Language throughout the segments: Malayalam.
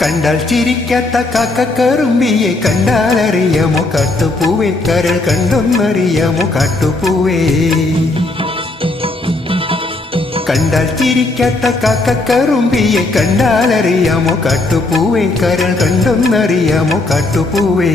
കണ്ടാൽ ചിരിക്കാത്ത കാക്കക്കറുമ്പിയെ കണ്ടാലറിയാമോ കാട്ടുപൂവേ കരൾ കണ്ടൊന്നറിയാമോ കാട്ടുപൂവേ കണ്ടാൽ ചിരിക്കാത്ത കാക്കക്കറുമ്പിയെ കണ്ടാലറിയാമോ കാട്ടുപൂവേ കരൾ കണ്ടൊന്നറിയാമോ കാട്ടുപൂവേ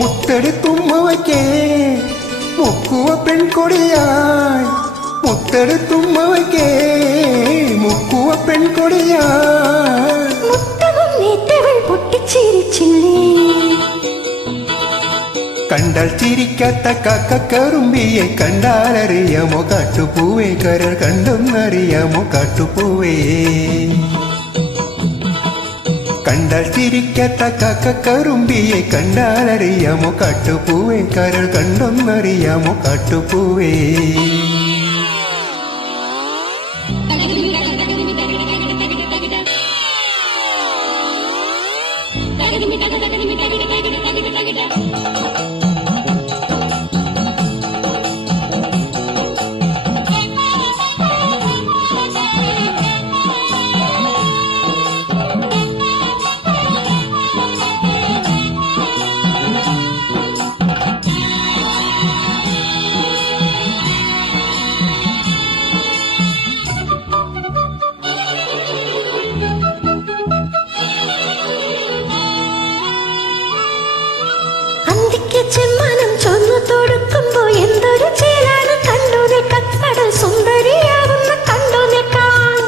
മുത്തെടുത്തുമ്മവയ്ക്കേ മുക്കുവ പെൺകൊടിയായി മുത്തെടുത്തുമ്മവയ്ക്കേ മുക്കുവ പെൺകൊടിയായി മുത്തവും നേറ്റവൾ പൊട്ടിച്ചിരിച്ചില്ലേ കണ്ടാൽ ചിരിക്കാത്ത കാക്കക്കറുമ്പിയെ കണ്ടാലറിയാമോ കാട്ടുപൂവേ കരൾ കണ്ടൊന്നറിയാമോ കാട്ടുപൂവേ കണ്ടാൽ ചിരിക്കാത്ത കാക്കക്കറുമ്പിയെ കണ്ടാലറിയാമോ കാട്ടുപൂവേ കരൾ കണ്ടൊന്നറിയാമോ കാട്ടുപൂവേ ചെമ്മാനം ചൊന്നു തൊടുക്കുമ്പോ എന്തൊരു ചേലാണ് കണ്ടു നിൽക്കാൻ കടൽ സുന്ദരിയാവുന്ന കണ്ടു നിൽക്കാൻ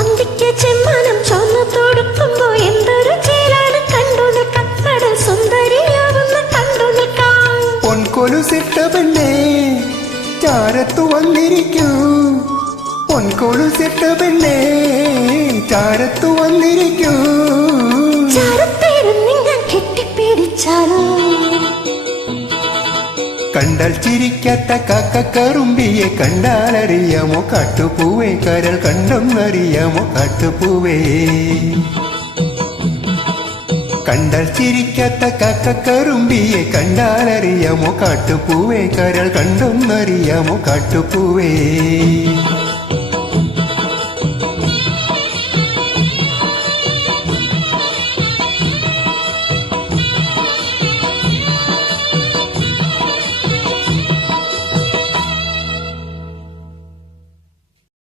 അന്തിക്ക് ചെമ്മാനം ചൊന്നു തൊടുക്കുമ്പോ എന്തൊരു ചേലാണ് കണ്ടു നിൽക്കാൻ കടൽ സുന്ദരിയാവുന്ന കണ്ടു നിൽക്കാൻ പൊൻകൊലുസിട്ട പെണ്ണേ ചാരത്തു വന്നിരിക്കൂ പൊൻകൊലുസിട്ട പെണ്ണേ ചാരത്തു വന്നിരിക്കൂ കണ്ടാൽ ചിരിക്കാത്ത കാക്കക്കറുമ്പിയെ കണ്ടാലറിയാമോ കാട്ടുപൂവേ കരൾ കണ്ടൊന്നറിയാമോ കാട്ടുപൂവേ കണ്ടാൽ ചിരിക്കാത്ത കാക്കക്കറുമ്പിയെ കണ്ടാലറിയാമോ കാട്ടുപൂവേ കരൾ കണ്ടൊന്നറിയാമോ കാട്ടുപൂവേ